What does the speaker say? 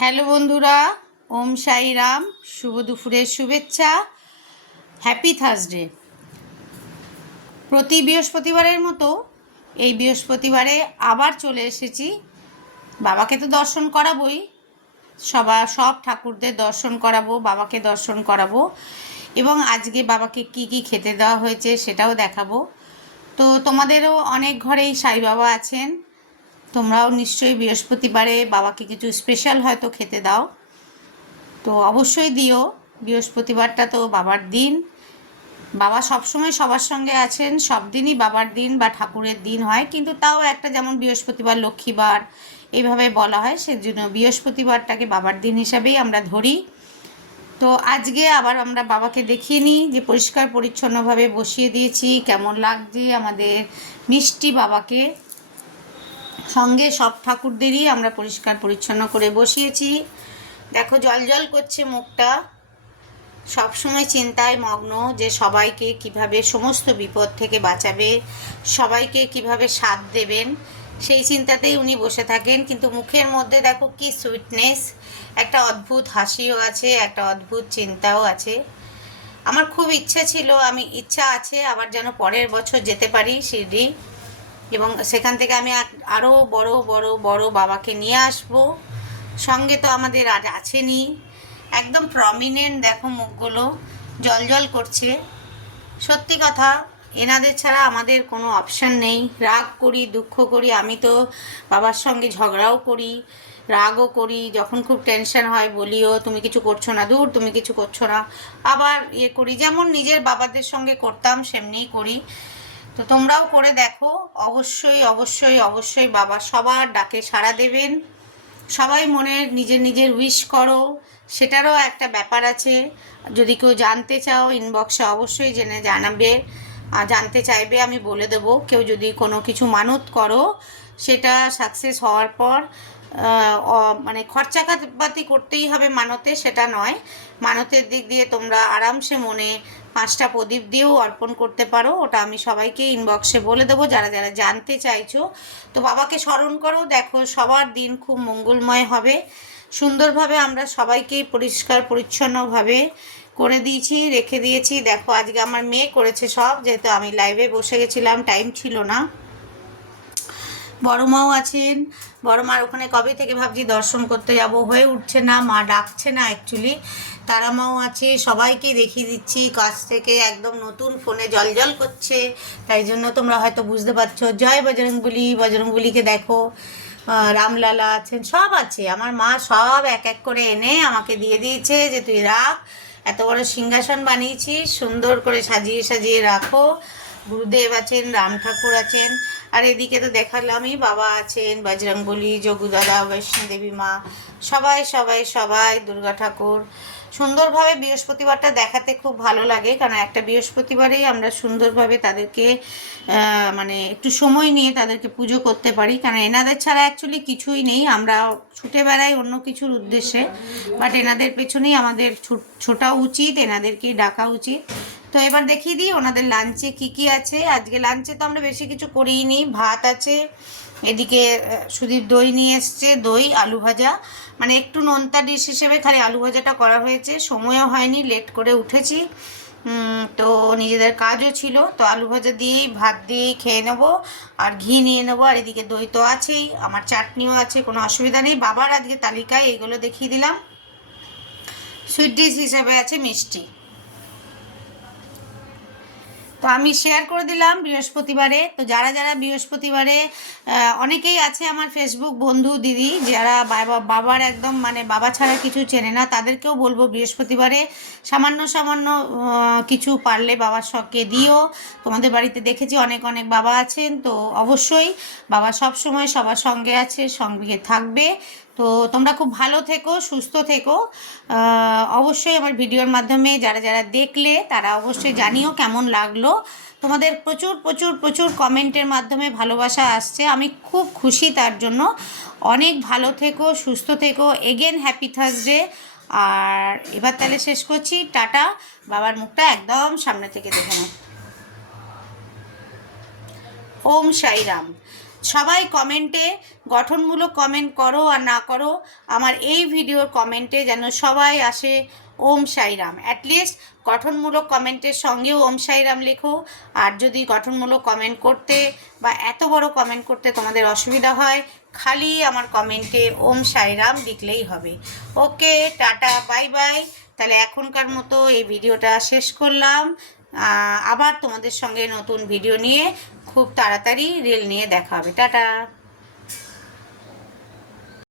Hello বন্ধুরা, ওম সাই রাম। শুভ দুপুরের শুভেচ্ছা। Happy Thursday. প্রতি বৃহস্পতিবারের মতো এই বৃহস্পতিবারে আবার চলে এসেছি। বাবাকে তো দর্শন করাবোই, সব ঠাকুরদের দর্শন করাবো, বাবাকে দর্শন করাবো এবং আজকে বাবাকে কি কি খেতে দেওয়া হয়েছে সেটাও দেখাবো। তো তোমাদেরও অনেক ঘরেই সাই বাবা আছেন, তোমরাও নিশ্চয়ই বৃহস্পতিবারে বাবাকে কিছু স্পেশাল হয়তো খেতে দাও। তো অবশ্যই দিও। বৃহস্পতিবারটা তো বাবার দিন। বাবা সবসময় সবার সঙ্গে আছেন, সব দিনই বাবার দিন বা ঠাকুরের দিন হয়, কিন্তু তাও একটা যেমন বৃহস্পতিবার লক্ষ্মীবার এইভাবে বলা হয়, সেজন্য বৃহস্পতিবারটাকে বাবার দিন হিসাবেই আমরা ধরি। তো আজকে আবার আমরা বাবাকে দেখিয়ে নিই যে পরিষ্কার পরিচ্ছন্নভাবে বসিয়ে দিয়েছি। কেমন লাগছে আমাদের মিষ্টি বাবাকে, সঙ্গে সব ঠাকুরদেরই আমরা পরিষ্কার পরিচ্ছন্ন করে বসিয়েছি। দেখো জল জল করছে মুখটা, সবসময় চিন্তায় মগ্ন যে সবাইকে কিভাবে সমস্ত বিপদ থেকে বাঁচাবে, সবাইকে কিভাবে সাথ দেবেন, সেই চিন্তাতেই উনি বসে থাকেন। কিন্তু মুখের মধ্যে দেখো কি সুইটনেস, একটা অদ্ভুত হাসিও আছে, একটা অদ্ভুত চিন্তাও আছে। আমার খুব ইচ্ছা আছে আবার যেন পরের বছর যেতে পারি শিরডি, এবং সেখান থেকে আমি আরও বড় বড় বড় বাবাকে নিয়ে আসবো। সঙ্গে তো আমাদের আজ আছেনই, একদম প্রমিনেন্ট। দেখো মুখগুলো জল জল করছে। সত্যি কথা, এনাদের ছাড়া আমাদের কোনো অপশান নেই। রাগ করি, দুঃখ করি, আমি তো বাবার সঙ্গে ঝগড়াও করি, রাগও করি। যখন খুব টেনশন হয় বলিও তুমি কিছু করছো না, দূর তুমি কিছু করছো না। আবার করি, যেমন নিজের বাবাদের সঙ্গে করতাম সেমনিই করি। তো তোমরাও করে দেখো। অবশ্যই অবশ্যই অবশ্যই বাবা সবার ডাকে সাড়া দেবেন। সবাই মনের নিজের নিজের উইশ করো, সেটারও একটা ব্যাপার আছে। যদি কেউ জানতে চাও ইনবক্সে অবশ্যই জেনে জানাবে, জানতে চাইবে আমি বলে দেবো। কেউ যদি কোনো কিছু মানত করো, সেটা সাকসেস হওয়ার পর মানে খরচাপাতি করতেই হবে মানতে, সেটা নয়। মানতের দিক দিয়ে তোমরা আরামসে মনে 5টা প্রদীপ দিয়েও অর্পণ করতে পারো। ওটা আমি সবাইকে ইনবক্সে বলে দেবো যারা যারা জানতে চাইছো। তো বাবাকে স্মরণ করো, দেখো সবার দিন খুব মঙ্গলময় হবে। সুন্দরভাবে আমরা সবাইকেই পরিষ্কার পরিচ্ছন্নভাবে করে দিয়েছি, রেখে দিয়েছি। দেখো আজকে আমার মেয়ে করেছে সব, যেহেতু আমি লাইভে বসে গেছিলাম, টাইম ছিল না। বড় মাও আছেন, বড় মার ওখানে কবে থেকে ভাবছি দর্শন করতে যাব, হয়ে উঠছে না, মা ডাকছে না অ্যাকচুয়ালি। তারা মাও আছে, সবাইকে দেখিয়ে দিচ্ছি কাছ থেকে, একদম নতুন ফোনে জল করছে, তাই জন্য তোমরা হয়তো বুঝতে পারছো। জয় বজরংবলী, বজরংবলীকে দেখো, রামলালা আছেন, সব আছে। আমার মা সব এক এক করে এনে আমাকে দিয়ে দিয়েছে যে তুই রাখ, এত বড় সিংহাসন বানিয়েছিস, সুন্দর করে সাজিয়ে সাজিয়ে রাখো। গুরুদেব আছেন, রাম ঠাকুর আছেন, আর এদিকে তো দেখালামই বাবা আছেন, বজরংবলী, যোগুদাদা, বৈষ্ণোদেবী মা, সবাই সবাই সবাই, দুর্গা ঠাকুর। সুন্দরভাবে বৃহস্পতিবারটা দেখাতে খুব ভালো লাগে, কারণ একটা বৃহস্পতিবারেই আমরা সুন্দরভাবে তাদেরকে মানে একটু সময় নিয়ে তাদেরকে পুজো করতে পারি। কারণ এনাদের ছাড়া অ্যাকচুয়ালি কিছুই নেই, আমরা ছুটে বেড়াই অন্য কিছুর উদ্দেশ্যে, বাট এনাদের পেছনেই আমাদের ছোটা উচিত, এনাদেরকেই ডাকা উচিত। তো এবার দেখিয়ে দিই ওনাদের লাঞ্চে কি কি আছে। আজকে লাঞ্চে তো আমরা বেশি কিছু করিই নি, ভাত আছে, এদিকে সুদীপ দই নিয়ে এসছে, দই আলু ভাজা, মানে একটু নোনতা ডিশ হিসেবে খালি আলু ভাজাটা করা হয়েছে। সময়ও হয়নি, লেট করে উঠেছি, তো নিজেদের কাজও ছিল, তো আলু ভাজা দিয়েই ভাত দিয়েই খেয়ে নেবো, আর ঘি নিয়ে নেবো। আর এদিকে দই তো আছেই, আমার চাটনিও আছে, কোনো অসুবিধা নেই। বাবার আজকে তালিকায় এইগুলো দেখিয়ে দিলাম। সুইট ডিশ হিসাবে আছে মিষ্টি, তো আমি শেয়ার করে দিলাম বৃহস্পতিবারে। তো যারা যারা বৃহস্পতিবারে, অনেকেই আছে আমার ফেসবুক বন্ধু দিদি যারা বাবার একদম মানে বাবা ছাড়া কিছু চেনে না, তাদেরকেও বলবো বৃহস্পতিবারে সামান্য সামান্য কিছু পারলে বাবার সঙ্গে দিও। তোমাদের বাড়িতে দেখেছি অনেক অনেক বাবা আছেন, তো অবশ্যই বাবা সব সময় সবার সঙ্গে আছে, সঙ্গে থাকবে। তো তোমরা খুব ভালো থেকো, সুস্থ থেকো। অবশ্যই আমার ভিডিওর মাধ্যমে যারা যারা দেখলে তারা অবশ্যই জানিও কেমন লাগলো। তোমাদের প্রচুর প্রচুর প্রচুর কমেন্টের মাধ্যমে ভালোবাসা আসছে, আমি খুব খুশি তার জন্য। অনেক ভালো থেকো, সুস্থ থেকো। Again happy Thursday. আর এবার তাহলে শেষ করছি, টাটা। বাবার মুখটা একদম সামনে থেকে দেখে নাও। ওম সাই রাম। সবাই কমেন্টে গঠনমূলক কমেন্ট করো আর না করো, আমার এই ভিডিওর কমেন্টে যেন সবাই আসে ওম সাইরাম। অ্যাটলিস্ট গঠনমূলক কমেন্টের সঙ্গেও ওম সাইরাম লেখো। আর যদি গঠনমূলক কমেন্ট করতে বা এত বড় কমেন্ট করতে তোমাদের অসুবিধা হয়, খালি আমার কমেন্টে ওম সাইরাম লিখলেই হবে। ওকে, টাটা, বাই বাই। তাহলে এখনকার মতো এই ভিডিওটা শেষ করলাম। আবার তোমাদের সঙ্গে নতুন ভিডিও নিয়ে খুব তাড়াতাড়ি রিল নিয়ে দেখা হবে। টাটা।